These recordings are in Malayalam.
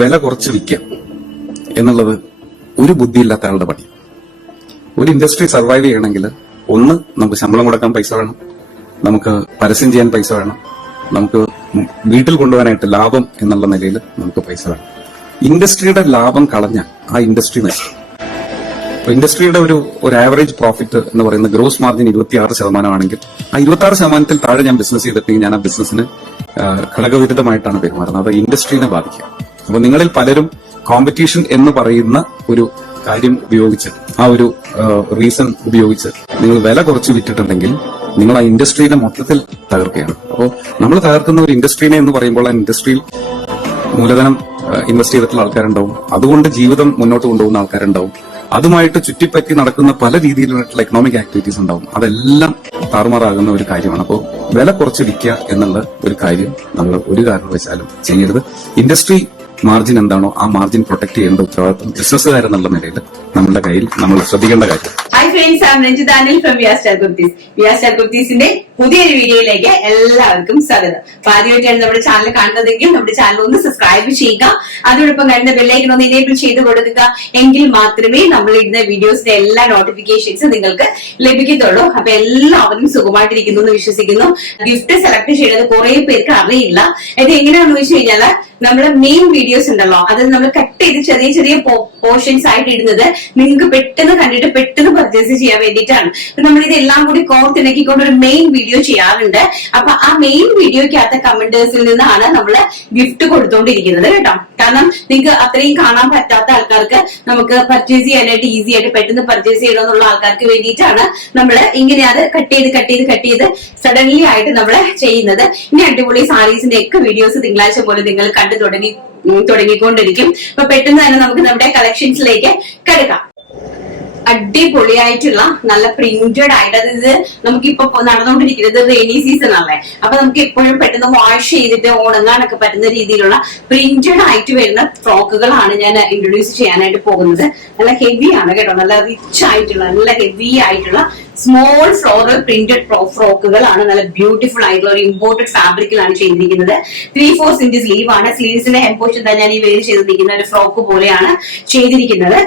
വില കുറച്ച് വിൽക്കാം എന്നുള്ളത് ഒരു ബുദ്ധിയില്ലാത്ത ആളുടെ പണി. ഒരു ഇൻഡസ്ട്രി സർവൈവ് ചെയ്യണമെങ്കിൽ ഒന്ന് നമുക്ക് ശമ്പളം കൊടുക്കാൻ പൈസ വേണം, നമുക്ക് പരസ്യം ചെയ്യാൻ പൈസ വേണം, നമുക്ക് വീട്ടിൽ കൊണ്ടുപോകാനായിട്ട് ലാഭം എന്നുള്ള നിലയിൽ നമുക്ക് പൈസ വേണം. ഇൻഡസ്ട്രിയുടെ ലാഭം കളഞ്ഞ ആ ഇൻഡസ്ട്രി നശിക്കും. ഇൻഡസ്ട്രിയുടെ ഒരു ആവറേജ് പ്രോഫിറ്റ് എന്ന് പറയുന്ന ഗ്രോസ് മാർജിൻ 26% ആണെങ്കിൽ ആ 26% താഴെ ഞാൻ ബിസിനസ് ചെയ്തിട്ടുണ്ടെങ്കിൽ ഞാൻ ആ ബിസിനസിന് ഘടകവിരുദ്ധമായിട്ടാണ് പെരുമാറുന്നത്. അത് ഇൻഡസ്ട്രീനെ ബാധിക്കും. അപ്പൊ നിങ്ങളിൽ പലരും കോമ്പറ്റീഷൻ എന്ന് പറയുന്ന ഒരു കാര്യം ഉപയോഗിച്ച്, ആ ഒരു റീസൺ ഉപയോഗിച്ച് നിങ്ങൾ വില കുറച്ച് വിറ്റിട്ടുണ്ടെങ്കിൽ നിങ്ങൾ ആ ഇൻഡസ്ട്രീനെ മൊത്തത്തിൽ തകർക്കുകയാണ്. അപ്പോൾ നമ്മൾ തകർക്കുന്ന ഒരു ഇൻഡസ്ട്രീനെ എന്ന് പറയുമ്പോൾ ആ ഇൻഡസ്ട്രിയിൽ മൂലധനം ഇൻവെസ്റ്റ് ചെയ്തിട്ടുള്ള ആൾക്കാരുണ്ടാവും, അതുകൊണ്ട് ജീവിതം മുന്നോട്ട് കൊണ്ടുപോകുന്ന ആൾക്കാരുണ്ടാവും, അതുമായിട്ട് ചുറ്റിപ്പറ്റി നടക്കുന്ന പല രീതിയിലുള്ള എക്കണോമിക് ആക്ടിവിറ്റീസ് ഉണ്ടാവും. അതെല്ലാം താറുമാറാകുന്ന ഒരു കാര്യമാണ്. അപ്പോൾ വില കുറച്ച് വിൽക്കുക എന്നുള്ള ഒരു കാര്യം നമ്മൾ ഒരു കാരണവശാലും ചെയ്യരുത്. ഇൻഡസ്ട്രി മാർജിൻ എന്താണോ ആ മാർജിൻ പ്രൊട്ടക്ട് ചെയ്യേണ്ട ഉത്തരവാദിത്വം ബിസിനസ്സുകാരെന്നുള്ള നിലയിൽ നമ്മുടെ കയ്യിൽ നമ്മൾ ശ്രദ്ധിക്കേണ്ട കാര്യം. Hi friends, I am Ranjith Anil from V R star kurtis. V R star കുർത്തീസിന്റെ പുതിയൊരു വീഡിയോയിലേക്ക് എല്ലാവർക്കും സ്വാഗതം. അപ്പൊ ആദ്യമായിട്ടാണ് നമ്മുടെ ചാനൽ കാണുന്നതെങ്കിൽ നമ്മുടെ ചാനൽ ഒന്ന് സബ്സ്ക്രൈബ് ചെയ്യുക, അതോടൊപ്പം കാണുന്ന ബെല്ലൈക്കൺ ഒന്ന് എനേബിൾ ചെയ്ത് കൊടുക്കുക. എങ്കിൽ മാത്രമേ നമ്മൾ ഇടുന്ന വീഡിയോസിന്റെ എല്ലാ നോട്ടിഫിക്കേഷൻസ് നിങ്ങൾക്ക് ലഭിക്കത്തുള്ളൂ. അപ്പൊ എല്ലാവരും സുഖമായിട്ടിരിക്കുന്നു എന്ന് വിശ്വസിക്കുന്നു. ഗിഫ്റ്റ് സെലക്ട് ചെയ്യുന്നത് കുറെ പേർക്ക് അറിയില്ല. ഇത് എങ്ങനെയാണെന്ന് വെച്ച് കഴിഞ്ഞാൽ നമ്മുടെ മെയിൻ വീഡിയോസ് ഉണ്ടല്ലോ, അത് നമ്മൾ കട്ട് ചെയ്ത് ചെറിയ ചെറിയ പോർഷൻസ് ആയിട്ട് ഇടുന്നത് നിങ്ങൾക്ക് പെട്ടെന്ന് കണ്ടിട്ട് പെട്ടെന്ന് പർച്ചേസ് ചെയ്യാൻ വേണ്ടിയിട്ടാണ്. നമ്മൾ ഇതെല്ലാം കൂടി കോർത്തിണക്കിക്കൊണ്ട് ഒരു മെയിൻ വീഡിയോ ചെയ്യാറുണ്ട്. അപ്പൊ ആ മെയിൻ വീഡിയോക്കകത്ത കമന്റേഴ്സിൽ നിന്നാണ് നമ്മൾ ഗിഫ്റ്റ് കൊടുത്തോണ്ടിരിക്കുന്നത് കേട്ടോ. കാരണം നിങ്ങൾക്ക് അത്രയും കാണാൻ പറ്റാത്ത ആൾക്കാർക്ക് നമുക്ക് പർച്ചേസ് ചെയ്യാനായിട്ട് ഈസി ആയിട്ട് പെട്ടെന്ന് പർച്ചേസ് ചെയ്യണമെന്നുള്ള ആൾക്കാർക്ക് വേണ്ടിയിട്ടാണ് നമ്മൾ ഇങ്ങനെ അത് കട്ട് ചെയ്ത് സഡൻലി ആയിട്ട് നമ്മൾ ചെയ്യുന്നത്. ഇനി അടിപൊളി സാരീസിന്റെ ഒക്കെ വീഡിയോസ് തിങ്കളാഴ്ച പോലെ നിങ്ങൾ കണ്ടു തുടങ്ങിക്കൊണ്ടിരിക്കും. അപ്പൊ പെട്ടെന്ന് തന്നെ നമുക്ക് നമ്മുടെ കളക്ഷൻസിലേക്ക് കിടക്കാം. അടിപൊളിയായിട്ടുള്ള നല്ല പ്രിന്റഡ് ആയിട്ട്, അതായത് നമുക്കിപ്പോ നടന്നുകൊണ്ടിരിക്കുന്നത് റെയിനി സീസൺ അല്ലേ. അപ്പൊ നമുക്ക് എപ്പോഴും പെട്ടെന്ന് വാഷ് ചെയ്തിട്ട് ഉണങ്ങാനൊക്കെ പറ്റുന്ന രീതിയിലുള്ള പ്രിന്റഡ് ആയിട്ട് വരുന്ന ഫ്രോക്കുകളാണ് ഞാൻ ഇൻട്രൊഡ്യൂസ് ചെയ്യാനായിട്ട് പോകുന്നത്. നല്ല ഹെവി ആണ് കേട്ടോ, നല്ല റിച്ച് ആയിട്ടുള്ള നല്ല ഹെവി ആയിട്ടുള്ള സ്മോൾ ഫ്ലോറൽ പ്രിന്റഡ് ഫ്രോക്കുകളാണ്. നല്ല ബ്യൂട്ടിഫുൾ ആയിട്ടുള്ള ഒരു ഇമ്പോർട്ടഡ് ഫാബ്രിക്കിലാണ് ചെയ്തിരിക്കുന്നത്. 3/4 ഇഞ്ച് സ്ലീവ് ആണ്. സ്ലീവ്സിന്റെ ഹെം പോർഷൻ തന്നെ ഞാൻ ഈ വേര് ചെയ്തിരിക്കുന്ന ഒരു ഫ്രോക്ക് പോലെയാണ് ചെയ്തിരിക്കുന്നത്.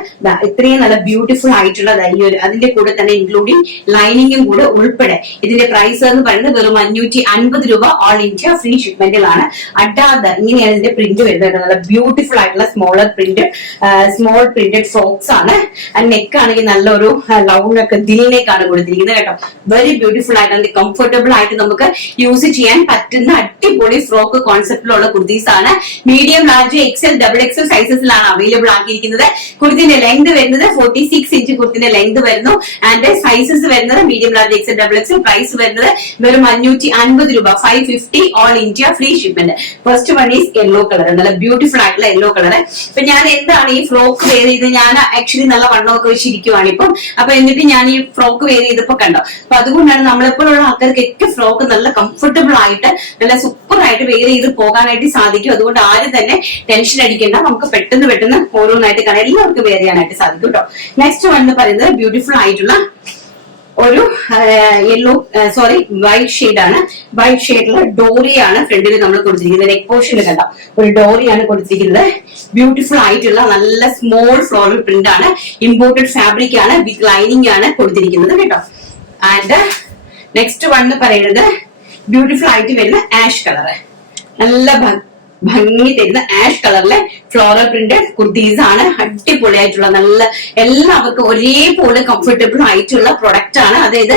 ഇത്രയും നല്ല ബ്യൂട്ടിഫുൾ ആയിട്ടുള്ള ഈ ഒരു അതിന്റെ കൂടെ തന്നെ ഇൻക്ലൂഡിങ് ലൈനിങ്ങും കൂടെ ഉൾപ്പെടെ ഇതിന്റെ പ്രൈസ് എന്ന് പറയുന്നത് വെറും 550 രൂപ ഓൾ ഇന്ത്യ ഫ്രീ ഷിപ്മെന്റിലാണ്. അഡാദ് ഇങ്ങനെയാണ് ഇതിന്റെ പ്രിന്റ് വരുന്നത്. നല്ല ബ്യൂട്ടിഫുൾ ആയിട്ടുള്ള സ്മോൾ പ്രിന്റഡ് ഫ്രോക്സ് ആണ്. നെക്ക് ആണെങ്കിൽ നല്ലൊരു ലൗണൊക്കെ ദിലിനേക്കാണ് കൊടുത്തിരിക്കുന്നത് കേട്ടോ. വെരി ബ്യൂട്ടിഫുൾ ആയിട്ട് കംഫർട്ടബിൾ ആയിട്ട് നമുക്ക് യൂസ് ചെയ്യാൻ പറ്റുന്ന അടിപൊളി ഫ്രോക്ക് കോൺസെപ്റ്റിലുള്ള കുർത്തീസ് ആണ്. Medium, large, XL, double XL സൈസസിലാണ് അവൈലബിൾ ആക്കിയിരിക്കുന്നത്. കുർത്തിന്റെ ലെങ്ത് വരുന്നത് 46 ഇഞ്ച് കുർത്തിന്റെ ലെങ്ത് വരുന്നു. ആൻഡ് സൈസസ് വരുന്നത് medium, large, XL, double XL. Price വരുന്നത് വെറും 550 രൂപ, 550 all India free shipment. First one is yellow colour, നല്ല ബ്യൂട്ടിഫുൾ ആയിട്ടുള്ള യെല്ലോ കളർ. അപ്പൊ ഞാൻ എന്താണ് ഈ ഫ്രോക്ക് വെയർ ചെയ്ത്, ഞാൻ ആക്ച്വലി നല്ല വണ്ണമൊക്കെ വെച്ചിരിക്കുവാണ് ഇപ്പം. അപ്പൊ എന്നിട്ട് ഞാൻ ഈ ഫ്രോക്ക് വെയർ ചെയ്തപ്പോ കണ്ടോ. അപ്പൊ അതുകൊണ്ടാണ് നമ്മളെപ്പോഴുള്ള ആൾക്കാർക്കൊക്കെ ഫ്രോക്ക് നല്ല കംഫർട്ടബിൾ ആയിട്ട് നല്ല സൂപ്പർ ആയിട്ട് വെയർ ചെയ്ത് പോകാനായിട്ട് സാധിക്കും. അതുകൊണ്ട് ആരും തന്നെ ടെൻഷൻ അടിക്കേണ്ട, നമുക്ക് പെട്ടെന്ന് ഓരോന്നായിട്ട് കാണാൻ എല്ലാവർക്കും വെയർ ചെയ്യാനായിട്ട് സാധിക്കും കേട്ടോ. നെക്സ്റ്റ് വൺ എന്ന് പറയുന്നത് ബ്യൂട്ടിഫുൾ ആയിട്ടുള്ള ഒരു വൈറ്റ് ഷെയ്ഡാണ്. വൈറ്റ് ഷെയ്ഡിലുള്ള ഡോറിയാണ് ഫ്രണ്ടിൽ നമ്മൾ കൊടുത്തിരിക്കുന്നത്. നെക്ക് പോർഷനിൽ കണ്ട ഒരു ഡോറിയാണ് കൊടുത്തിരിക്കുന്നത്. ബ്യൂട്ടിഫുൾ ആയിട്ടുള്ള നല്ല സ്മോൾ ഫ്ലോറൽ പ്രിന്റ് ആണ്. ഇമ്പോർട്ടഡ് ഫാബ്രിക് ആണ്. വിത്ത് ലൈനിങ് ആണ് കൊടുത്തിരിക്കുന്നത് കേട്ടോ. ആൻഡ് നെക്സ്റ്റ് വൺ എന്ന് പറയുന്നത് ബ്യൂട്ടിഫുൾ ആയിട്ട് വരുന്ന ആഷ് കളർ, നല്ല ഭംഗി തരുന്ന ആഷ് കളറിലെ ഫ്ലോറൽ പ്രിന്റഡ് കുർത്തീസ് ആണ്. അടിപൊളിയായിട്ടുള്ള നല്ല എല്ലാവർക്കും ഒരേപോലെ കംഫർട്ടബിൾ ആയിട്ടുള്ള പ്രൊഡക്റ്റ് ആണ്. അതായത്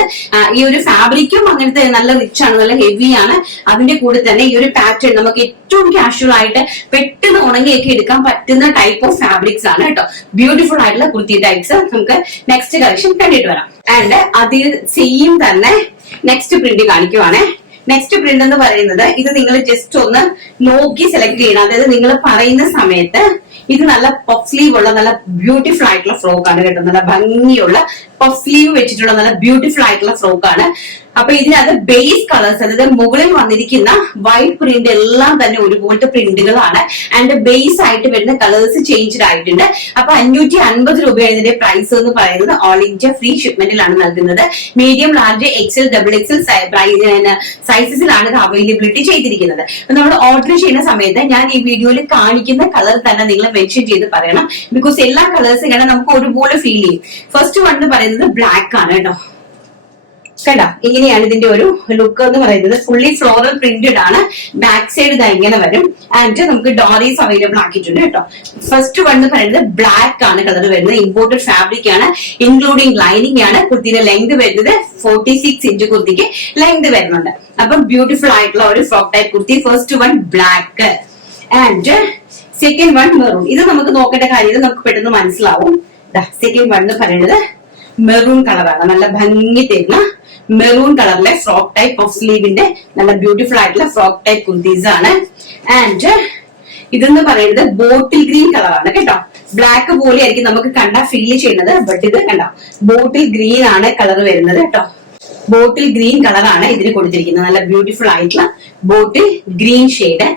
ഈ ഒരു ഫാബ്രിക്കും അങ്ങനത്തെ നല്ല റിച്ച് ആണ്, നല്ല ഹെവി ആണ്. അതിന്റെ കൂടെ തന്നെ ഈ ഒരു പാറ്റേൺ നമുക്ക് ഏറ്റവും കാഷ്വൽ ആയിട്ട് പെട്ടെന്ന് ഉണങ്ങിയൊക്കെ എടുക്കാൻ പറ്റുന്ന ടൈപ്പ് ഓഫ് ഫാബ്രിക്സ് ആണ് കേട്ടോ. ബ്യൂട്ടിഫുൾ ആയിട്ടുള്ള കുർത്തി ടൈപ്സ് നമുക്ക് നെക്സ്റ്റ് കളക്ഷൻ കണ്ടിട്ട് വരാം. ആൻഡ് അതിൽ സെയിം തന്നെ നെക്സ്റ്റ് പ്രിന്റ് കാണിക്കുവാണേ. നെക്സ്റ്റ് പ്രിന്റ് എന്ന് പറയുന്നത് ഇത് നിങ്ങൾ ജസ്റ്റ് ഒന്ന് നോക്കി സെലക്ട് ചെയ്യണം. അതായത് നിങ്ങൾ പറയുന്ന സമയത്ത് ഇത് നല്ല പഫ് സ്ലീവ് ഉള്ള നല്ല ബ്യൂട്ടിഫുൾ ആയിട്ടുള്ള ഫ്രോക്ക് ആണ് കേട്ടോ. നല്ല ഭംഗിയുള്ള പഫ് സ്ലീവ് വെച്ചിട്ടുള്ള നല്ല ബ്യൂട്ടിഫുൾ ആയിട്ടുള്ള ഫ്രോക്കാണ്. അപ്പൊ ഇതിനകത്ത് ബേസ് കളേഴ്സ്, അതായത് മുകളിൽ വന്നിരിക്കുന്ന വൈറ്റ് പ്രിന്റ് എല്ലാം തന്നെ ഒരുപോലത്തെ പ്രിന്റുകളാണ്. ആൻഡ് ബേസ് ആയിട്ട് വരുന്ന കളേഴ്സ് ചേഞ്ച് ആയിട്ടുണ്ട്. അപ്പൊ 550 രൂപയാണ് ഇതിന്റെ പ്രൈസ് എന്ന് പറയുന്നത്. ഓൾ ഇന്ത്യ ഫ്രീ ഷിപ്മെന്റിലാണ് നൽകുന്നത്. Medium, large, XL, double XL സൈസസിലാണ് ഇത് അവൈലബിലിറ്റി ചെയ്തിരിക്കുന്നത്. അപ്പൊ നമ്മൾ ഓർഡർ ചെയ്യുന്ന സമയത്ത് ഞാൻ ഈ വീഡിയോയിൽ കാണിക്കുന്ന കളർ തന്നെ നിങ്ങൾ മെൻഷൻ ചെയ്ത് പറയണം. ബിക്കോസ് എല്ലാ കളേഴ്സും ഇങ്ങനെ നമുക്ക് ഒരുപോലെ ഫീൽ ചെയ്യും. ഫസ്റ്റ് വൺ എന്ന് പറയുന്നത് ബ്ലാക്ക് ആണ് കേട്ടോ. കണ്ടോ, ഇങ്ങനെയാണ് ഇതിന്റെ ഒരു ലുക്ക് എന്ന് പറയുന്നത്. ഫുള്ളി ഫ്ലോറൽ പ്രിന്റഡ് ആണ്. ബാക്ക് സൈഡ് ഇതാ ഇങ്ങനെ വരും. ആൻഡ് നമുക്ക് ഡോറീസ് അവൈലബിൾ ആക്കിയിട്ടുണ്ട് കേട്ടോ. ഫസ്റ്റ് വൺ എന്ന് പറയുന്നത് ബ്ലാക്ക് ആണ് കളർ വരുന്നത്. ഇമ്പോർട്ടഡ് ഫാബ്രിക് ആണ്, ഇൻക്ലൂഡിംഗ് ലൈനിങ് ആണ്. കുർത്തിന്റെ ലെങ്ത് വരുന്നത് 46 ഇഞ്ച് കുർത്തിക്ക് ലെങ്ത് വരുന്നുണ്ട്. അപ്പം ബ്യൂട്ടിഫുൾ ആയിട്ടുള്ള ഒരു frock type kurti. First one black and second one maroon. ഇത് നമുക്ക് നോക്കേണ്ട കാര്യം നമുക്ക് പെട്ടെന്ന് മനസ്സിലാവും. സെക്കൻഡ് വൺ എന്ന് പറയുന്നത് മെറൂൺ കളറാണ്. നല്ല ഭംഗി തരുന്ന മെറൂൺ കളറിലെ ഫ്രോക്ക് ടൈപ്പ് പഫ് സ്ലീവിന്റെ നല്ല ബ്യൂട്ടിഫുൾ ആയിട്ടുള്ള ഫ്രോക്ക് ടൈപ്പ് കുർത്തീസ് ആണ്. ആൻഡ് ഇതെന്ന് പറയുന്നത് ബോട്ടിൽ ഗ്രീൻ കളറാണ് കേട്ടോ. ബ്ലാക്ക് പോലെ ആയിരിക്കും നമുക്ക് കണ്ടാ ഫീൽ ചെയ്യുന്നത്. ബട്ട് ഇത് കണ്ടോ, ബോട്ടിൽ ഗ്രീൻ ആണ് കളർ വരുന്നത് കേട്ടോ. ബോട്ടിൽ ഗ്രീൻ കളറാണ് ഇതിന് കൊടുത്തിരിക്കുന്നത്. നല്ല ബ്യൂട്ടിഫുൾ ആയിട്ടുള്ള bottle green shade.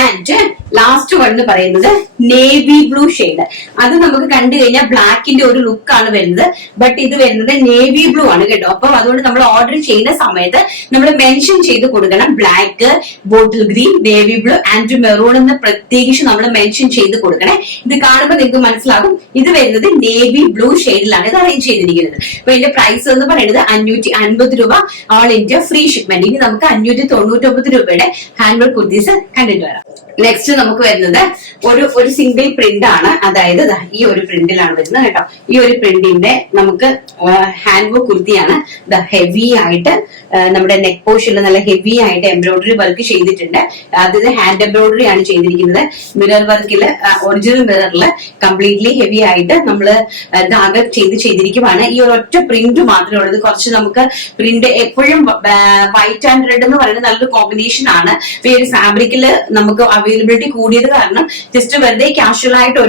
And last one എന്ന് പറയുന്നത് നേവി ബ്ലൂ ഷെയ്ഡ്. അത് നമുക്ക് കണ്ടു കഴിഞ്ഞാൽ ബ്ലാക്കിന്റെ ഒരു ലുക്ക് ആണ് വരുന്നത്. ബട്ട് ഇത് വരുന്നത് നേവി ബ്ലൂ ആണ് കേട്ടോ. അപ്പൊ അതുകൊണ്ട് നമ്മൾ ഓർഡർ ചെയ്യുന്ന സമയത്ത് നമ്മൾ മെൻഷൻ ചെയ്ത് കൊടുക്കണം black, bottle green, navy blue and maroon എന്ന് പ്രത്യേകിച്ച് നമ്മൾ മെൻഷൻ ചെയ്ത് കൊടുക്കണേ. ഇത് കാണുമ്പോൾ നിങ്ങൾക്ക് മനസ്സിലാകും ഇത് വരുന്നത് നേവി ബ്ലൂ ഷെയ്ഡിലാണ് ഇത് അറേഞ്ച് ചെയ്തിരിക്കുന്നത്. അപ്പൊ ഇതിന്റെ പ്രൈസ് എന്ന് പറയുന്നത് 550 രൂപ, ഓൾ ഇന്ത്യ ഫ്രീ ഷിപ്മെന്റ്. ഇനി നമുക്ക് 599 രൂപയുടെ ഹാൻഡ് വർക്ക് കുർത്തീസ് കണ്ടിട്ട് വരാം. നെക്സ്റ്റ് നമുക്ക് വരുന്നത് ഒരു സിംഗിൾ പ്രിന്റ് ആണ്. അതായത് ഈ ഒരു പ്രിന്റിലാണ് വരുന്നത് കേട്ടോ. ഈ ഒരു പ്രിന്റിന്റെ നമുക്ക് ഹാൻഡ് വർക്ക് കുർത്തിയാണ്. ഹെവി ആയിട്ട് നമ്മുടെ നെക്ക് പോർഷനിൽ നല്ല ഹെവി ആയിട്ട് എംബ്രോയിഡറി വർക്ക് ചെയ്തിട്ടുണ്ട്. അതായത് ഹാൻഡ് എംബ്രോയിഡറി ആണ് ചെയ്തിരിക്കുന്നത്. മിറർ വർക്കിൽ, ഒറിജിനൽ മിററിൽ കംപ്ലീറ്റ്ലി ഹെവി ആയിട്ട് നമ്മള് ധാഗ ചെയ്തിരിക്കുവാണ്. ഈ ഒരു ഒറ്റ പ്രിന്റ് മാത്രമേ ഉള്ളത്. കുറച്ച് നമുക്ക് പ്രിന്റ് എപ്പോഴും വൈറ്റ് ആൻഡ് റെഡ് എന്ന് പറയുന്നത് നല്ലൊരു കോമ്പിനേഷൻ ആണ്. ഈ ഒരു ഫാബ്രിക്കിൽ നമുക്ക് അവൈലബിലിറ്റി കൂടിയത് കാരണം ജസ്റ്റ് വെറുതെ കാഷ്വൽ ആയിട്ട്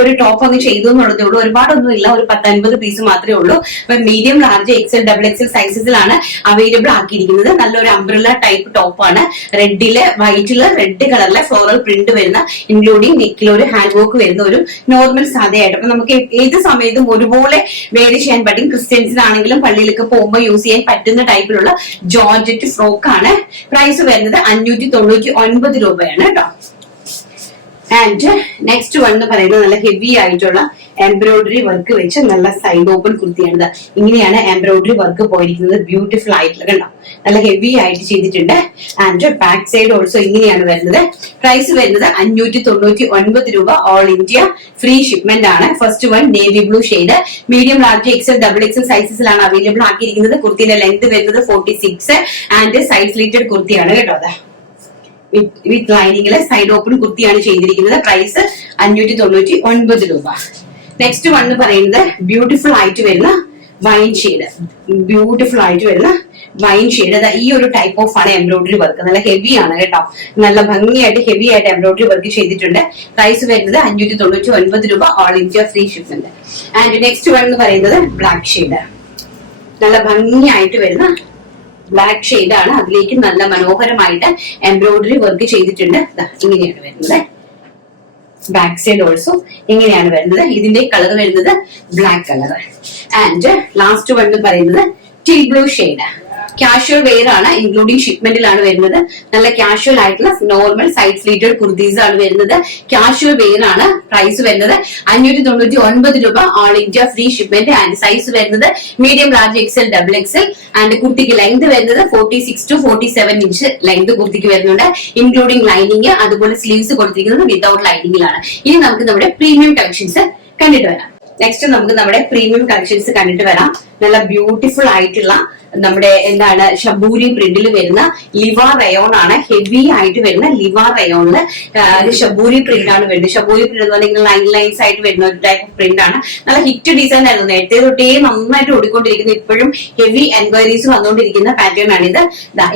ഒരു ടോപ്പ് അങ്ങ് ചെയ്തു എന്നുള്ളതേ ഉള്ളൂ. ഒരുപാടൊന്നും ഇല്ല, ഒരു 10-50 പീസ് മാത്രമേ ഉള്ളൂ. Medium, large, XL, double XL സൈസസിലാണ് അവൈലബിൾ ആക്കിയിരിക്കുന്നത്. നല്ലൊരു അംബ്രല്ല ടൈപ്പ് ടോപ്പാണ്. റെഡില്, വൈറ്റില്, റെഡ് കളറിലെ ഫ്ലോറൽ പ്രിന്റ് വരുന്ന, ഇൻക്ലൂഡിംഗ് നെക്കിൽ ഒരു ഹാൻഡ് വർക്ക് വരുന്ന ഒരു നോർമൽ സാധയായിട്ട്. അപ്പൊ നമുക്ക് ഏത് സമയത്തും ഒരുപോലെ വേര് ചെയ്യാൻ പറ്റും. ക്രിസ്ത്യൻസിനാണെങ്കിലും പള്ളിയിലൊക്കെ പോകുമ്പോൾ യൂസ് ചെയ്യാൻ പറ്റുന്ന ടൈപ്പിലുള്ള ജോർജറ്റ് ഫ്രോക്ക് ആണ്. പ്രൈസ് വരുന്നത് 599 രൂപയാണ് കേട്ടോ. ആൻഡ് നെക്സ്റ്റ് വൺ എന്ന് പറയുന്നത് നല്ല ഹെവി ആയിട്ടുള്ള എംബ്രോയിഡറി വർക്ക് വെച്ച് നല്ല സൈഡ് ഓപ്പൺ കുർത്തിയാണ്. ഇങ്ങനെയാണ് എംബ്രോയിഡറി വർക്ക് പോയിരിക്കുന്നത്. ബ്യൂട്ടിഫുൾ ആയിട്ടുള്ള കണ്ടോ, നല്ല ഹെവി ആയിട്ട് ചെയ്തിട്ടുണ്ട്. ആൻഡ് ബാക്ക് സൈഡ് ഓൾസോ ഇങ്ങനെയാണ് വരുന്നത്. പ്രൈസ് വരുന്നത് 599 രൂപ, ഓൾ ഇന്ത്യ ഫ്രീ ഷിപ്മെന്റ് ആണ്. First one navy blue shade. Medium, large, XL, double XL സൈസസിലാണ് അവൈലബിൾ ആക്കിയിരിക്കുന്നത്. കുർത്തിന്റെ ലെങ്ത് വരുന്നത് 46 ആൻഡ് സൈഡ് സ്ലിറ്റഡ് കുർത്തിയാണ് കേട്ടോ. അതാ വിത്ത് ലൈനിങ്ങില് സൈഡ് ഓപ്പൺ കുർത്തിയാണ് ചെയ്തിരിക്കുന്നത്. പ്രൈസ് 599 രൂപ. നെക്സ്റ്റ് വൺ എന്ന് പറയുന്നത് ബ്യൂട്ടിഫുൾ ആയിട്ട് വരുന്ന വൈൻ ഷെയ്ഡ്. ബ്യൂട്ടിഫുൾ ആയിട്ട് വരുന്ന വൈൻ ഷെയ്ഡ്. ഈ ഒരു ടൈപ്പ് ഓഫ് ആണ് എംബ്രോയിഡറി വർക്ക്. നല്ല ഹെവി ആണ് കേട്ടോ. നല്ല ഭംഗിയായിട്ട് ഹെവി ആയിട്ട് എംബ്രോയിഡറി വർക്ക് ചെയ്തിട്ടുണ്ട്. പ്രൈസ് വരുന്നത് 599 രൂപ, all India free shipment. And next one എന്ന് പറയുന്നത് ബ്ലാക്ക് ഷെയ്ഡ്. നല്ല ഭംഗിയായിട്ട് വരുന്ന ബ്ലാക്ക് ഷെയ്ഡ് ആണ്. അതിലേക്ക് നല്ല മനോഹരമായിട്ട് എംബ്രോയിഡറി വർക്ക് ചെയ്തിട്ടുണ്ട്. ഇങ്ങനെയാണ് വരുന്നത്. ബാക്ക് സൈഡ് ഓൾസോ ഇങ്ങനെയാണ് വരുന്നത്. ഇതിന്റെ കളർ വരുന്നത് black colour. And last one എന്ന് പറയുന്നത് teal blue shade. Casual wear ആണ്, ഇൻക്ലൂഡിംഗ് ഷിപ്മെന്റിലാണ് വരുന്നത്. നല്ല കാഷ്വൽ ആയിട്ടുള്ള നോർമൽ സൈഡ് സ്ലീറ്റഡ് കുർത്തീസ് ആണ് വരുന്നത്. കാഷ്വൽ വെയർ ആണ്. പ്രൈസ് വരുന്നത് 599 രൂപ, all India free shipment. And size വരുന്നത് medium, large, XL, double XL. And കുർത്തിക്ക് ലെങ്ത് വരുന്നത് 46 to 47 ഇഞ്ച് ലെങ്ത് കുർത്തിക്ക് വരുന്നുണ്ട്, ഇൻക്ലൂഡിംഗ് ലൈനിങ്. അതുപോലെ സ്ലീവ്സ് കൊടുത്തിരിക്കുന്നത് വിതൗട്ട് ലൈനിങ്ങിലാണ്. ഇനി നമുക്ക് നമ്മുടെ പ്രീമിയം കളക്ഷൻസ് കണ്ടിട്ട് വരാം. നെക്സ്റ്റ് നമുക്ക് നമ്മുടെ പ്രീമിയം കളക്ഷൻസ് കണ്ടിട്ട് വരാം. നല്ല ബ്യൂട്ടിഫുൾ ആയിട്ടുള്ള നമ്മുടെ എന്താണ് ഷബൂരി പ്രിന്റിൽ വരുന്ന ലിവാ റയോൺ ആണ്. ഹെവി ആയിട്ട് വരുന്ന ലിവാ റയോണില് ഷബൂരി പ്രിന്റ് ആണ് വരുന്നത്. ഷബൂരി പ്രിന്റ് എന്ന് പറഞ്ഞാൽ ലൈൻസ് ആയിട്ട് വരുന്ന ഒരു ടൈപ്പ് ഓഫ് പ്രിന്റ് ആണ്. നല്ല ഹിറ്റ് ഡിസൈൻ ആയിരുന്നു. നേരത്തെ തൊട്ടേ നന്നായിട്ട് ഓടിക്കൊണ്ടിരിക്കുന്നു. ഇപ്പോഴും ഹെവി എൻക്വയറീസ് വന്നുകൊണ്ടിരിക്കുന്ന പാറ്റേൺ ആണ് ഇത്.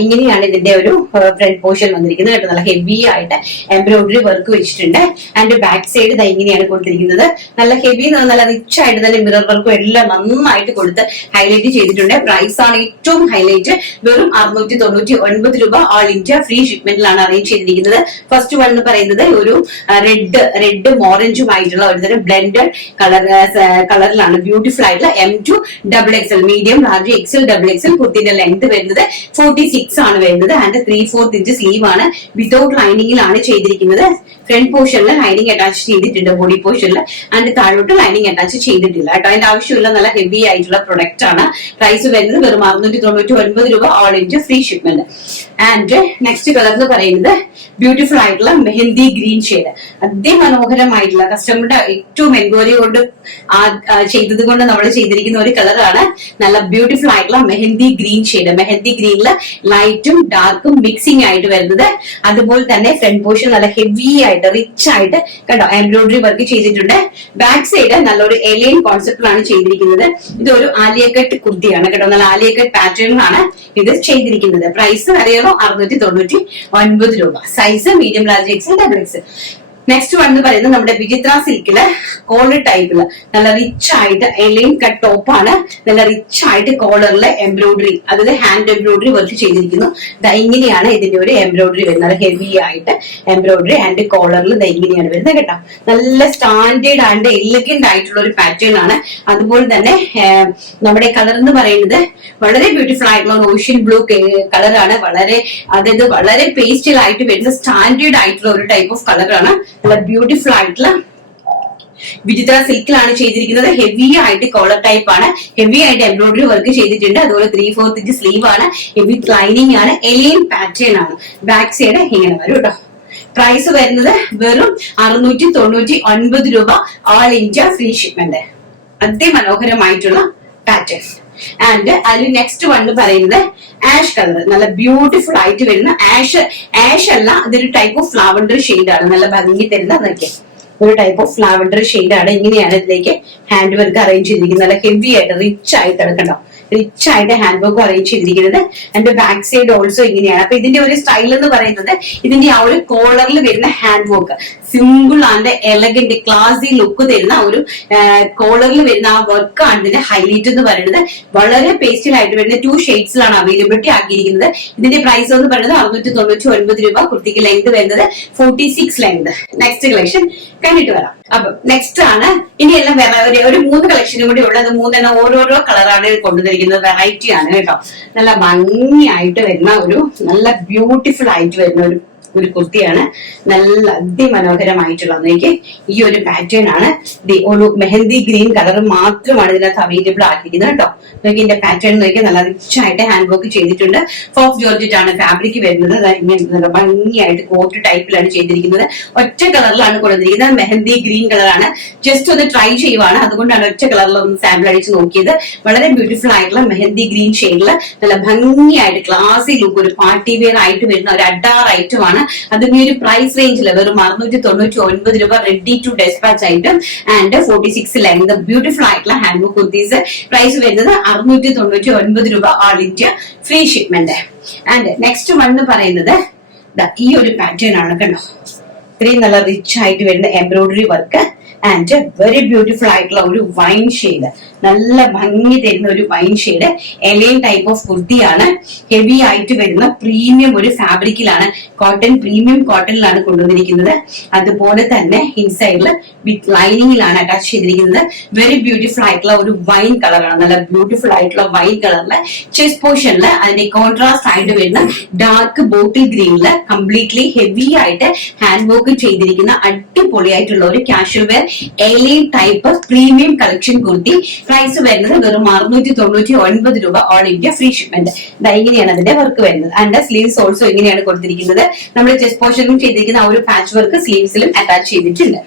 ഇങ്ങനെയാണ് ഇതിന്റെ ഒരു ഫ്രണ്ട് പോർഷൻ വന്നിരിക്കുന്നത് കേട്ടോ. നല്ല ഹെവി ആയിട്ട് എംബ്രോയിഡറി വർക്ക് വെച്ചിട്ടുണ്ട്. ആൻഡ് ബാക്ക് സൈഡ് ഇത് ഇങ്ങനെയാണ് കൊടുത്തിരിക്കുന്നത്. നല്ല ഹെവി നല്ല റിച്ച് ആയിട്ട് തന്നെ മിറർ വർക്കും എല്ലാം നന്നായിട്ട് കൊടുത്ത് ഹൈലൈറ്റ് ചെയ്തിട്ടുണ്ട്. പ്രൈസ് ആണ് ഏറ്റവും ഹൈലൈറ്റ്. വെറും 699 രൂപ. ഓൾ ഇന്ത്യ ഫ്രീ ഷിപ്മെന്റിലാണ് അറേഞ്ച് ചെയ്തിരിക്കുന്നത്. ഫസ്റ്റ് വൺ എന്ന് പറയുന്നത് ഒരു റെഡും ഓറഞ്ചുമായിട്ടുള്ള ഒരു തരം ബ്ലെൻഡഡ് കളറിലാണ്. ബ്യൂട്ടിഫുൾ ആയിട്ടുള്ള M2 XXL medium large XL XXL കുർത്തിന്റെ ലെങ്ത് വരുന്നത് 46 ആണ് വരുന്നത്. ആൻഡ് 3/4 ഇഞ്ച് സ്ലീവ് ആണ്. വിതൗട്ട് ലൈനിങ്ങിലാണ് ചെയ്തിരിക്കുന്നത്. ഫ്രണ്ട് പോർഷനിൽ ലൈനിങ് അറ്റാച്ച് ചെയ്തിട്ടുണ്ട് ബോഡി പോർഷനിൽ. ആൻഡ് താഴോട്ട് ലൈനിങ് അറ്റാച്ച് ചെയ്തിട്ടില്ല കേട്ടോ. അതിന്റെ ആവശ്യമില്ല. നല്ല ഹെവി ആയിട്ടുള്ള പ്രൊഡക്റ്റ് ആണ്. പ്രൈസ് വരുന്നത് വെറും 699 രൂപ. All India free shipment. And next colour എന്ന് പറയുന്നത് ബ്യൂട്ടിഫുൾ ആയിട്ടുള്ള മെഹന്തി ഗ്രീൻ ഷെയ്ഡ്. അതിമനോഹരമായിട്ടുള്ള കസ്റ്റമറുടെ ഏറ്റവും എൻക്വയറി കൊണ്ട് ചെയ്തത് കൊണ്ട് നമ്മൾ ചെയ്തിരിക്കുന്ന ഒരു കളറാണ്. നല്ല ബ്യൂട്ടിഫുൾ ആയിട്ടുള്ള മെഹന്തി ഗ്രീൻ ഷെയ്ഡ്. മെഹന്തി ഗ്രീനില് ലൈറ്റും ഡാർക്കും മിക്സിംഗ് ആയിട്ട് വരുന്നത്. അതുപോലെ തന്നെ ഫ്രണ്ട് പോർഷൻ നല്ല ഹെവി ആയിട്ട് റിച്ച് ആയിട്ട് കണ്ടോ എംബ്രോയിഡറി വർക്ക് ചെയ്തിട്ടുണ്ട്. ബാക്ക് സൈഡ് നല്ലൊരു എലിയൻ കോൺസെപ്റ്റിലാണ് ചെയ്തിരിക്കുന്നത്. ഇത് ഒരു ആലിയ കട്ട് കുർത്തിയാണ് കേട്ടോ. നല്ല ആലിയ കട്ട് പാറ്റേണിലാണ് ഇത് ചെയ്തിരിക്കുന്നത്. പ്രൈസ് അറിയാമോ? 699 രൂപ. Size medium large XL XXL. Next one എന്ന് പറയുന്നത് നമ്മുടെ വിചിത്ര സിൽക്കില് കോളർ ടൈപ്പില് നല്ല റിച്ച് ആയിട്ട് എലൈൻ കട്ട് ടോപ്പ് ആണ്. നല്ല റിച്ച് ആയിട്ട് കോളറിലെ എംബ്രോയിഡറി, അതായത് ഹാൻഡ് എംബ്രോയിഡറി വർക്ക് ചെയ്തിരിക്കുന്നു. ഇങ്ങനെയാണ് ഇതിന്റെ ഒരു എംബ്രോയിഡറി വരുന്നത്. ഹെവി ആയിട്ട് എംബ്രോയിഡറി ആൻഡ് കോളറിൽ ഇങ്ങനെയാണ് വരുന്നത് കേട്ടോ. നല്ല സ്റ്റാൻഡേർഡ് ആൻഡ് എലിഗന്റ് ആയിട്ടുള്ള ഒരു പാറ്റേൺ ആണ്. അതുപോലെ തന്നെ നമ്മുടെ കളർ എന്ന് പറയുന്നത് വളരെ ബ്യൂട്ടിഫുൾ ആയിട്ടുള്ള ഓഷ്യൻ ബ്ലൂ കളറാണ്. അതായത് വളരെ പേസ്റ്റൽ ആയിട്ട് വരുന്ന സ്റ്റാൻഡേർഡ് ആയിട്ടുള്ള ഒരു ടൈപ്പ് ഓഫ് കളറാണ്. നല്ല ബ്യൂട്ടിഫുൾ ആയിട്ടുള്ള വിചിത്ര സിൽക്കിലാണ് ചെയ്തിരിക്കുന്നത്. ഹെവി ആയിട്ട് കോളർ ടൈപ്പ് ആണ്. ഹെവി ആയിട്ട് എംബ്രോയിഡറി വർക്ക് ചെയ്തിട്ടുണ്ട്. അതുപോലെ 3/4 ഇഞ്ച് സ്ലീവ് ആണ്. ഹെവി ലൈനിങ് ആണ്. എലിയൻ പാറ്റേൺ ആണ്. ബാക്ക് സൈഡ് ഇങ്ങനെ വരും കേട്ടോ. പ്രൈസ് വരുന്നത് വെറും 699 രൂപ. All India free shipment. അതിമനോഹരമായിട്ടുള്ള പാറ്റേൺ. ആൻഡ് അതിൽ നെക്സ്റ്റ് വൺ പറയുന്നത് ആഷ് കളർ. നല്ല ബ്യൂട്ടിഫുൾ ആയിട്ട് വരുന്ന ആഷ് അല്ല, ഇതൊരു ടൈപ്പ് ഓഫ് ലാവണ്ടർ ഷെയ്ഡ് ആണ്. നല്ല ഭംഗി തരുന്ന ഒരു ടൈപ്പ് ഓഫ് ലാവണ്ടർ ഷെയ്ഡ് ആണ്. ഇങ്ങനെയാണ് ഇതിലേക്ക് ഹാൻഡ് വർക്ക് അറേഞ്ച് ചെയ്തിരിക്കുന്നത്. നല്ല ഹെവി ആയിട്ട് റിച്ച് ആയിട്ട് കണ്ടോ, റിച്ച് ആയിട്ട് ഹാൻഡ് വർക്ക് അറേഞ്ച് ചെയ്തിരിക്കുന്നത്. ആൻഡ് ബാക്ക് സൈഡ് ഓൾസോ ഇങ്ങനെയാണ്. അപ്പൊ ഇതിന്റെ ഒരു സ്റ്റൈൽ എന്ന് പറയുന്നത് ഇതിന്റെ ആ ഒരു കോളറിൽ വരുന്ന hand work simple and elegant ക്ലാസി look തരുന്ന ഒരു കോളറിൽ വരുന്ന ആ വർക്കാണ് ഇതിന്റെ ഹൈലൈറ്റ് എന്ന് പറയുന്നത്. വളരെ പേസ്റ്റലായിട്ട് വരുന്ന 2 ഷെയ്ഡ്സിലാണ് അവൈലബിലിറ്റി ആക്കിയിരിക്കുന്നത്. ഇതിന്റെ പ്രൈസ് എന്ന് പറയുന്നത് 699 രൂപ. കുർത്തിക്ക് ലെങ്ത് വരുന്നത് 46 ലെങ്ത്. നെക്സ്റ്റ് കളക്ഷൻ കണ്ടിട്ട് വരാം. അപ്പൊ നെക്സ്റ്റ് ആണ് ഇനിയെല്ലാം ഒരു 3 കളക്ഷനും കൂടി ഉള്ളത്. 3 ഓരോരോ കളറാണ് കൊണ്ടുവന്നിരിക്കുന്നത്. വെറൈറ്റി ആണ് കേട്ടോ. നല്ല ഭംഗിയായിട്ട് വരുന്ന നല്ല ബ്യൂട്ടിഫുൾ ആയിട്ട് വരുന്ന ഒരു കുർത്തിയാണ്. നല്ല അതിമനോഹരമായിട്ടുള്ള ഈ ഒരു പാറ്റേൺ ആണ്. ഒരു മെഹന്തി ഗ്രീൻ കളർ മാത്രമാണ് ഇതിനകത്ത് അവൈലബിൾ ആക്കിയിരിക്കുന്നത് കേട്ടോ. നോക്കി ഇതിന്റെ പാറ്റേൺ നോക്കി നല്ല റിച്ച് ആയിട്ട് ഹാൻഡ് വർക്ക് ചെയ്തിട്ടുണ്ട്. ഫോക്സ് ജോർജറ്റ് ആണ് ഫാബ്രിക് വരുന്നത്. നല്ല ഭംഗിയായിട്ട് കോട്ട് ടൈപ്പിലാണ് ചെയ്തിരിക്കുന്നത്. ഒറ്റ കളറിലാണ് കൊണ്ടുവന്നിരിക്കുന്നത്. മെഹന്തി ഗ്രീൻ കളറാണ്. ജസ്റ്റ് ഒന്ന് ട്രൈ ചെയ്യുവാണ്, അതുകൊണ്ടാണ് ഒറ്റ കളറിൽ ഒന്ന് സാമ്പിൾ അടിച്ച് നോക്കിയത്. വളരെ ബ്യൂട്ടിഫുൾ ആയിട്ടുള്ള മെഹന്തി ഗ്രീൻ ഷെയ്ഡില് നല്ല ഭംഗിയായിട്ട് ക്ലാസി ലുക്ക്, ഒരു പാർട്ടി വെയർ ആയിട്ട് വരുന്ന ഒരു അഡാർ ഐറ്റം ആണ്. അതിന്റെ ഒരു പ്രൈസ് റേഞ്ചിൽ വെറും 699 രൂപ. Ready to despatch item and 46 length. Beautiful ആയിട്ടുള്ള ഹാൻഡ് വർക്ക് കുർത്തീസ്. പ്രൈസ് വരുന്നത് 699 രൂപ. All India free shipment. And next one എന്ന് പറയുന്നത് ഈ ഒരു പാറ്റേൺ ആണ് കണ്ടോ. ഇത്രയും നല്ല റിച്ച് ആയിട്ട് വരുന്ന embroidery work and very beautiful ആയിട്ടുള്ള ഒരു വൈൻ ഷെയ്ഡ്. നല്ല ഭംഗി തരുന്ന ഒരു wine shade. A-line type of കുർത്തിയാണ്. ഹെവി ആയിട്ട് വരുന്ന പ്രീമിയം ഒരു ഫാബ്രിക്കിലാണ്, കോട്ടൺ, പ്രീമിയം കോട്ടണിലാണ് കൊണ്ടുവന്നിരിക്കുന്നത്. അതുപോലെ തന്നെ ഇൻസൈഡില് വിത്ത് ലൈനിങ്ങിലാണ് അറ്റാച്ച് ചെയ്തിരിക്കുന്നത്. വെരി ബ്യൂട്ടിഫുൾ ആയിട്ടുള്ള ഒരു വൈൻ കളറാണ്. നല്ല ബ്യൂട്ടിഫുൾ ആയിട്ടുള്ള വൈൻ കളറില് ചെസ്റ്റ് പോർഷനില് അതിന്റെ കോൺട്രാസ്റ്റ് ആയിട്ട് വരുന്ന ഡാർക്ക് ബോട്ടിൽ ഗ്രീനില് കംപ്ലീറ്റ്ലി ഹെവി ആയിട്ട് ഹാൻഡ് വർക്ക് ചെയ്തിരിക്കുന്ന അടിപൊളിയായിട്ടുള്ള ഒരു casual wear A line type premium collection kurti. Price വരുന്നത് വെറും 699 രൂപ, ഓൾ ഇന്ത്യ ഫ്രീ ഷിപ്മെന്റ്. ഇങ്ങനെയാണ് അതിന്റെ വർക്ക് വരുന്നത്. ആൻഡ് സ്ലീവ്സ് ഓൾസോ ഇങ്ങനെയാണ് കൊടുത്തിരിക്കുന്നത്. നമ്മൾ ചെസ്റ്റ് പോർഷനിലും ചെയ്തിരിക്കുന്ന ആ ഒരു പാച്ച് വർക്ക് സ്ലീവ്സിലും അറ്റാച്ച് ചെയ്തിട്ടുണ്ട്.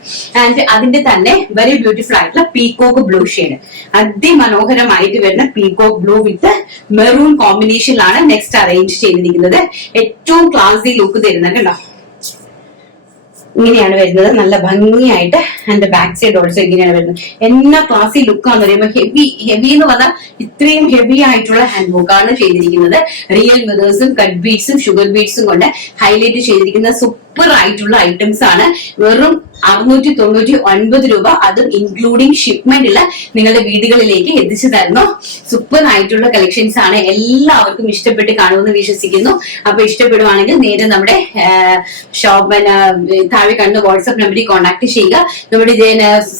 ആൻഡ് അതിന്റെ തന്നെ വെരി ബ്യൂട്ടിഫുൾ ആയിട്ടുള്ള പീകോക്ക് ബ്ലൂ ഷെയ്ഡ്, അതിമനോഹരമായിട്ട് വരുന്ന പീകോക്ക് ബ്ലൂ വിത്ത് മെറൂൺ കോമ്പിനേഷനിലാണ് നെക്സ്റ്റ് അറേഞ്ച് ചെയ്തിരിക്കുന്നത്. ഏറ്റവും ക്ലാസി ലുക്ക് തരുന്നത് കേട്ടോ. ഇങ്ങനെയാണ് വരുന്നത്, നല്ല ഭംഗിയായിട്ട്. ആൻഡ് ബാക്ക് സൈഡ് ഓൾസോ ഇങ്ങനെയാണ് വരുന്നത്. എന്നാ ക്ലാസി ലുക്കാന്ന് പറയുമ്പോൾ ഹെവി എന്ന് പറഞ്ഞാൽ ഇത്രയും ഹെവി ആയിട്ടുള്ള ഹാൻഡ് വർക്കാണ് ചെയ്തിരിക്കുന്നത്. റിയൽ മിറേഴ്സും കട്ട് ബീഡ്സും ഷുഗർ ബീഡ്സും കൊണ്ട് ഹൈലൈറ്റ് ചെയ്തിരിക്കുന്ന സൂപ്പർ ആയിട്ടുള്ള ഐറ്റംസ് ആണ്. വെറും 699 രൂപ, അതും ഇൻക്ലൂഡിംഗ് ഷിപ്മെന്റില് നിങ്ങളുടെ വീടുകളിലേക്ക് എത്തിച്ചു തരുന്നു. സൂപ്പർ ആയിട്ടുള്ള കളക്ഷൻസ് ആണ്. എല്ലാവർക്കും ഇഷ്ടപ്പെട്ട് കാണുമെന്ന് വിശ്വസിക്കുന്നു. അപ്പൊ ഇഷ്ടപ്പെടുവാണെങ്കിൽ നേരെ നമ്മുടെ ഷോപ്പ് താഴെ കണ്ട് വാട്സ്ആപ്പ് നമ്പറിൽ കോൺടാക്ട് ചെയ്യുക. നമ്മുടെ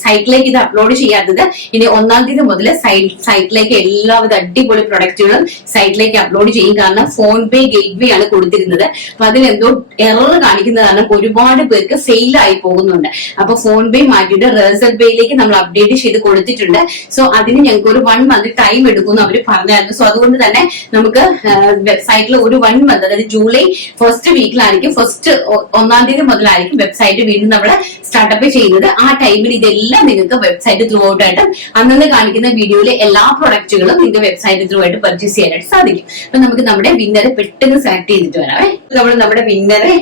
സൈറ്റിലേക്ക് ഇത് അപ്ലോഡ് ചെയ്യാത്തത് ഇനി 1-ാം തീയതി മുതൽ സൈറ്റിലേക്ക് എല്ലാവിധ അടിപൊളി പ്രൊഡക്റ്റുകളും സൈറ്റിലേക്ക് അപ്ലോഡ് ചെയ്യും. കാരണം ഫോൺ പേ ഗേറ്റ് വേ ആണ് കൊടുത്തിരുന്നത്. അപ്പൊ അതിലെന്തോ എറർ കാണിക്കുന്നതാണ്, ഒരുപാട് പേർക്ക് ഫെയിൽ ആയി പോകുന്നുണ്ട്. അപ്പൊ ഫോൺ പേ മാറ്റിയിട്ട് റിസർവ് പേയിലേക്ക് നമ്മൾ അപ്ഡേറ്റ് ചെയ്ത് കൊടുത്തിട്ടുണ്ട്. സോ അതിന് ഞങ്ങൾക്ക് ഒരു 1 മന്ത് ടൈം എടുക്കുമെന്ന് അവർ പറഞ്ഞായിരുന്നു. സോ അതുകൊണ്ട് തന്നെ നമുക്ക് വെബ്സൈറ്റിൽ ഒരു 1 മന്ത്, അതായത് ജൂലൈ ഫസ്റ്റ് വീക്കിലായിരിക്കും, 1-ാം തീയതി മുതലായിരിക്കും വെബ്സൈറ്റ് വീണ്ടും നമ്മൾ സ്റ്റാർട്ടപ്പ് ചെയ്യുന്നത്. ആ ടൈമിൽ ഇതെല്ലാം നിങ്ങൾക്ക് വെബ്സൈറ്റ് ത്രൂ ഔട്ട് ആയിട്ട് അന്നന്ന് കാണിക്കുന്ന വീഡിയോയിലെ എല്ലാ പ്രൊഡക്റ്റുകളും നിങ്ങൾക്ക് വെബ്സൈറ്റ് ത്രൂ ആയിട്ട് പർച്ചേസ് ചെയ്യാനായിട്ട് സാധിക്കും. അപ്പൊ നമുക്ക് നമ്മുടെ വിന്നറെ പെട്ടെന്ന് സെലക്ട് ചെയ്തിട്ട് വരാവേ. നമ്മൾ നമ്മുടെ വിന്നറെ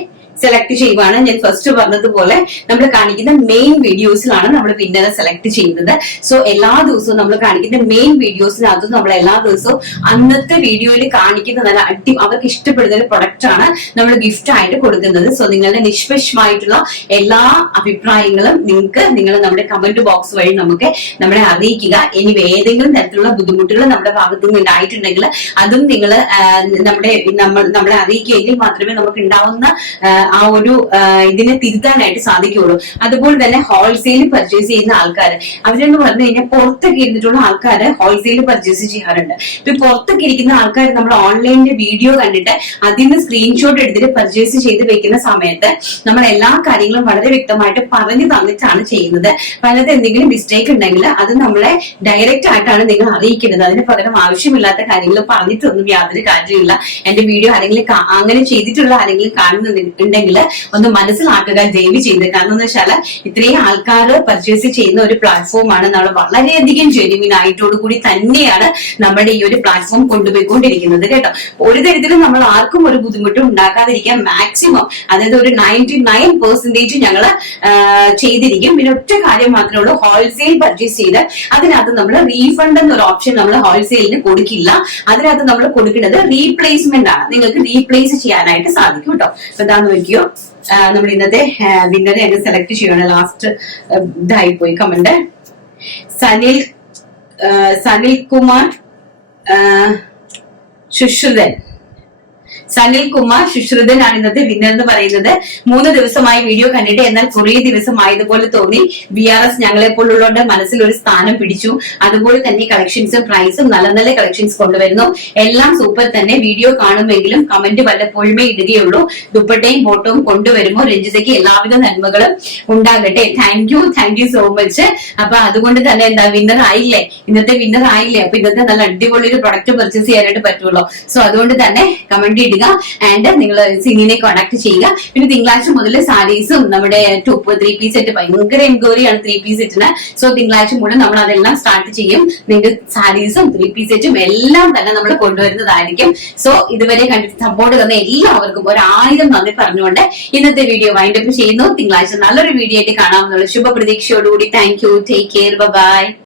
സെലക്ട് ചെയ്യുവാണ്. ഞാൻ ഫസ്റ്റ് പറഞ്ഞതുപോലെ നമ്മൾ കാണിക്കുന്ന മെയിൻ വീഡിയോസിലാണ് നമ്മൾ വിന്നറെ സെലക്ട് ചെയ്യുന്നത്. സോ എല്ലാ ദിവസവും നമ്മൾ കാണിക്കുന്ന മെയിൻ വീഡിയോസിനകത്തും നമ്മൾ എല്ലാ ദിവസവും അന്നത്തെ വീഡിയോയിൽ കാണിക്കുന്ന നല്ല അവർക്ക് ഇഷ്ടപ്പെടുന്ന ഒരു പ്രൊഡക്റ്റ് ആണ് നമ്മൾ ഗിഫ്റ്റ് ആയിട്ട് കൊടുക്കുന്നത്. സോ നിങ്ങളുടെ നിഷ്പക്ഷമായിട്ടുള്ള എല്ലാ അഭിപ്രായങ്ങളും നിങ്ങൾ നമ്മുടെ കമന്റ് ബോക്സ് വഴി നമ്മളെ അറിയിക്കുക. ഇനി ഏതെങ്കിലും തരത്തിലുള്ള ബുദ്ധിമുട്ടുകൾ നമ്മുടെ ഭാഗത്തു നിന്ന് ഉണ്ടായിട്ടുണ്ടെങ്കിൽ അതും നിങ്ങൾ നമ്മളെ അറിയിക്കുകയെങ്കിൽ മാത്രമേ നമുക്ക് ഉണ്ടാവുന്ന ആ ഒരു ഇതിനെ തിരുത്താനായിട്ട് സാധിക്കുകയുള്ളൂ. അതുപോലെ തന്നെ ഹോൾസെയിൽ പർച്ചേസ് ചെയ്യുന്ന ആൾക്കാർ, അവരെന്ന് പറഞ്ഞു കഴിഞ്ഞാൽ പുറത്തൊക്കെ ഇരുന്നിട്ടുള്ള ആൾക്കാർ ഹോൾസെയിൽ പർച്ചേസ് ചെയ്യാറുണ്ട്. ഇപ്പൊ പുറത്തൊക്കെ ഇരിക്കുന്ന ആൾക്കാർ നമ്മൾ ഓൺലൈനിന്റെ വീഡിയോ കണ്ടിട്ട് അതിൽ നിന്ന് സ്ക്രീൻഷോട്ട് എടുത്തിട്ട് പർച്ചേസ് ചെയ്ത് വെക്കുന്ന സമയത്ത് നമ്മൾ എല്ലാ കാര്യങ്ങളും വളരെ വ്യക്തമായിട്ട് പറഞ്ഞു തന്നിട്ടാണ് ചെയ്യുന്നത്. അതിനകത്ത് എന്തെങ്കിലും മിസ്റ്റേക്ക് ഉണ്ടെങ്കിൽ അത് നമ്മളെ ഡയറക്റ്റ് ആയിട്ടാണ് നിങ്ങൾ അറിയിക്കുന്നത്. അതിന് പകരം ആവശ്യമില്ലാത്ത കാര്യങ്ങൾ പറഞ്ഞിട്ടൊന്നും യാതൊരു കാര്യമില്ല. എന്റെ വീഡിയോ ആരെങ്കിലും അങ്ങനെ ചെയ്തിട്ടുള്ള ആരെങ്കിലും കാണുന്നുണ്ടെങ്കിൽ ഒന്ന് മനസ്സിലാക്കുക ദയവ് ചെയ്ത്. കാരണം എന്ന് വെച്ചാൽ ഇത്രയും ആൾക്കാർ പർച്ചേസ് ചെയ്യുന്ന ഒരു പ്ലാറ്റ്ഫോമാണ്. നമ്മൾ വളരെയധികം ജെന്യുവിൻ ആയിട്ടോടു കൂടി തന്നെയാണ് നമ്മുടെ ഈ ഒരു പ്ലാറ്റ്ഫോം കൊണ്ടുപോയിക്കൊണ്ടിരിക്കുന്നത് കേട്ടോ. ഒരു തരത്തിലും നമ്മൾ ആർക്കും ഒരു ബുദ്ധിമുട്ടും ഉണ്ടാക്കാതിരിക്കാൻ മാക്സിമം, അതായത് ഒരു 99% ഞങ്ങൾ ചെയ്തിരിക്കും. പിന്നെ ഒറ്റ കാര്യം മാത്രമേ ഉള്ളൂ, ഹോൾസെയിൽ പർച്ചേസ് ചെയ്ത് അതിനകത്ത് നമ്മൾ റീഫണ്ട് എന്നൊരു ഓപ്ഷൻ നമ്മൾ ഹോൾസെയിലിന് കൊടുക്കില്ല. അതിനകത്ത് നമ്മൾ കൊടുക്കുന്നത് റീപ്ലേസ്മെന്റ് ആണ്. നിങ്ങൾക്ക് റീപ്ലേസ് ചെയ്യാനായിട്ട് സാധിക്കും കേട്ടോ. അപ്പൊ എന്താന്ന് നോക്കിയോ, നമ്മൾ ഇന്നത്തെ വിന്നറെ അങ്ങ് സെലക്ട് ചെയ്യണം. ലാസ്റ്റ് ഇതായി പോയി കമന്റ്. സനിൽ കുമാർ ശുശ്രുതൻ ആണ് ഇന്നത്തെ വിന്നർ എന്ന് പറയുന്നത്. 3 ദിവസമായി വീഡിയോ കണ്ടിട്ട് എന്നാൽ കുറേ ദിവസം ആയതുപോലെ തോന്നി. BRS ഞങ്ങളെ പോലുള്ളവരുടെ മനസ്സിൽ ഒരു സ്ഥാനം പിടിച്ചു. അതുപോലെ തന്നെ കളക്ഷൻസും പ്രൈസും നല്ല നല്ല കളക്ഷൻസ് കൊണ്ടുവരുന്നു. എല്ലാം സൂപ്പർ തന്നെ. വീഡിയോ കാണുമെങ്കിലും കമന്റ് വല്ലപ്പോഴുമേ ഇടുകയുള്ളൂ. ദുപ്പട്ടയും ബോട്ടവും കൊണ്ടുവരുമ്പോൾ രഞ്ജിതയ്ക്ക് എല്ലാവിധ നന്മകളും ഉണ്ടാകട്ടെ. Thank you so much. അപ്പൊ അതുകൊണ്ട് തന്നെ എന്താ വിന്നർ ആയില്ലേ, ഇന്നത്തെ വിന്നർ ആയില്ലേ. അപ്പൊ ഇന്നത്തെ നല്ല അടിപൊളി ഒരു പ്രൊഡക്റ്റ് പർച്ചേസ് ചെയ്യാനായിട്ട് പറ്റുള്ളൂ. സോ അതുകൊണ്ട് തന്നെ കമന്റ് ഇടുക ആൻഡ് നിങ്ങൾ സിനിനെ കോൺടാക്ട് ചെയ്യുക. പിന്നെ തിങ്കളാഴ്ച മുതൽ സാരീസും നമ്മുടെ 3 പീസ് സെറ്റ് ഭയങ്കര എൻക്വയറിയാണ് 3 പീസ് സെറ്റിന്. സോ തിങ്കളാഴ്ച മുതൽ നമ്മൾ അതെല്ലാം സ്റ്റാർട്ട് ചെയ്യും. നിങ്ങൾക്ക് സാരീസും 3 പീസ് സെറ്റും എല്ലാം തന്നെ നമ്മൾ കൊണ്ടുവരുന്നതായിരിക്കും. സോ ഇതുവരെ കണ്ടിട്ട് സപ്പോർട്ട് തന്ന എല്ലാവർക്കും 1000 നന്ദി പറഞ്ഞുകൊണ്ട് ഇന്നത്തെ വീഡിയോ വൈൻഡപ്പ് ചെയ്യുന്നു. തിങ്കളാഴ്ച നല്ലൊരു വീഡിയോ ആയിട്ട് കാണാമെന്നുള്ള ശുഭപ്രതീക്ഷയോടുകൂടി thank you. Take care. By.